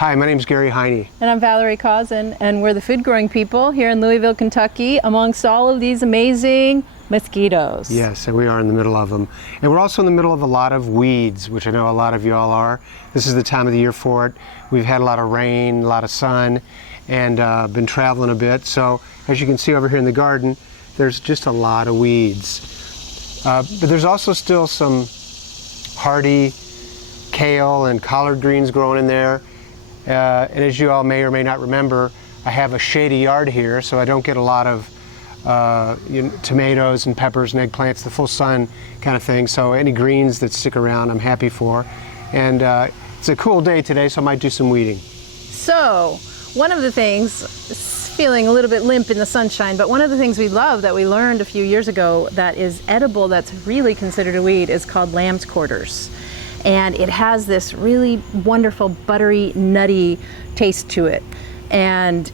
Hi, my name is Gary Heine. And I'm Valerie Cousin, and we're the food growing people here in Louisville, Kentucky, amongst all of these amazing mosquitoes. Yes, and we are in the middle of them. And we're also in the middle of a lot of weeds, which I know a lot of y'all are. This is the time of the year for it. We've had a lot of rain, a lot of sun, and been traveling a bit. So as you can see over here in the garden, there's just a lot of weeds. But there's also still some hardy kale and collard greens growing in there. And as you all may or may not remember, I have a shady yard here, so I don't get a lot of tomatoes and peppers and eggplants, the full sun kind of thing. So any greens that stick around, I'm happy for. And it's a cool day today, so I might do some weeding. So one of the things, feeling a little bit limp in the sunshine, but one of the things we love that we learned a few years ago that is edible, that's really considered a weed, is called lamb's quarters. And it has this really wonderful buttery, nutty taste to it. And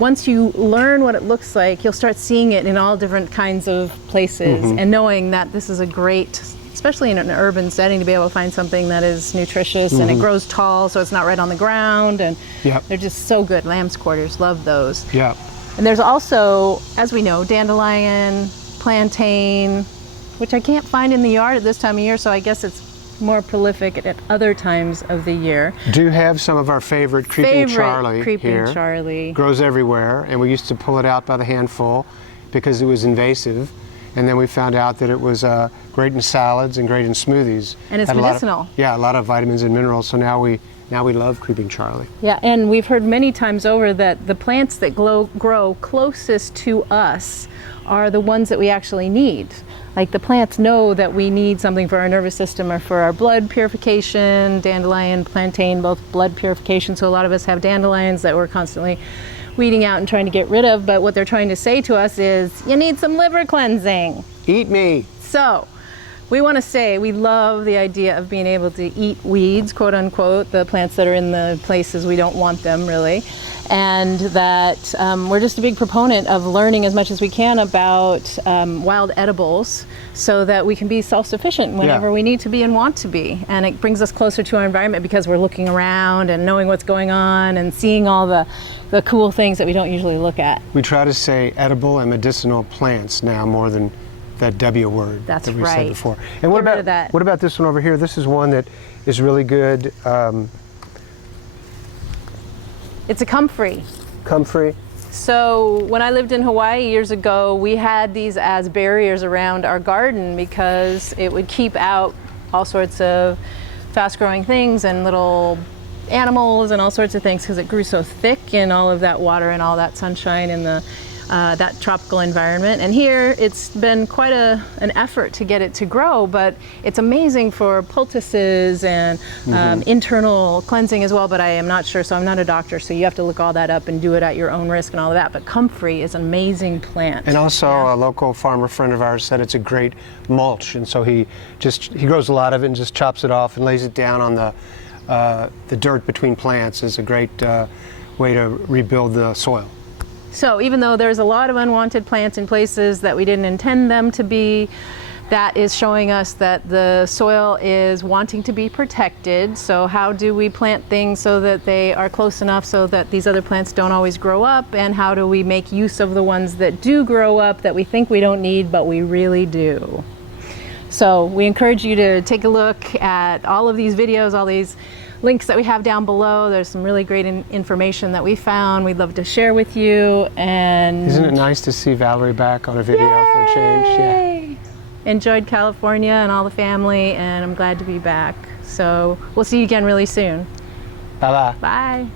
once you learn what it looks like, you'll start seeing it in all different kinds of places, and knowing that this is a great, especially in an urban setting, to be able to find something that is nutritious and it grows tall, so it's not right on the ground, and they're just so good. Lamb's quarters, love those. Yeah. And there's also, as we know, dandelion, plantain, which I can't find in the yard at this time of year, so I guess it's more prolific at other times of the year. Do have some of our favorite Creeping Charlie here. Charlie. Grows everywhere, and we used to pull it out by the handful because it was invasive. And then we found out that it was great in salads and great in smoothies. And it's medicinal. A lot of vitamins and minerals. So now we love Creeping Charlie. Yeah, and we've heard many times over that the plants that grow closest to us are the ones that we actually need. Like the plants know that we need something for our nervous system or for our blood purification. Dandelion, plantain, both blood purification. So a lot of us have dandelions that we're constantly weeding out and trying to get rid of. But what they're trying to say to us is, you need some liver cleansing. Eat me. So we want to say we love the idea of being able to eat weeds, quote unquote, the plants that are in the places we don't want them really. And that we're just a big proponent of learning as much as we can about wild edibles so that we can be self-sufficient whenever we need to be and want to be. And it brings us closer to our environment because we're looking around and knowing what's going on and seeing all the cool things that we don't usually look at. We try to say edible and medicinal plants now more than that W word that we said before. And what about this one over here? This is one that is really good. It's a comfrey. Comfrey. So when I lived in Hawaii years ago, we had these as barriers around our garden because it would keep out all sorts of fast-growing things and little animals and all sorts of things because it grew so thick in all of that water and all that sunshine in that tropical environment. And here it's been quite an effort to get it to grow, but it's amazing for poultices and internal cleansing as well, but I am not sure, so I'm not a doctor, so you have to look all that up and do it at your own risk and all of that. But comfrey is an amazing plant. And also a local farmer friend of ours said it's a great mulch, and so he grows a lot of it and just chops it off and lays it down on the dirt between plants. Is a great way to rebuild the soil. So even though there's a lot of unwanted plants in places that we didn't intend them to be, that is showing us that the soil is wanting to be protected. So how do we plant things so that they are close enough so that these other plants don't always grow up? And how do we make use of the ones that do grow up that we think we don't need, but we really do? So we encourage you to take a look at all of these videos, all these links that we have down below. There's some really great information that we found. We'd love to share with you. And isn't it nice to see Valerie back on a video for a change? Yeah. Enjoyed California and all the family, and I'm glad to be back. So we'll see you again really soon. Bye-bye. Bye.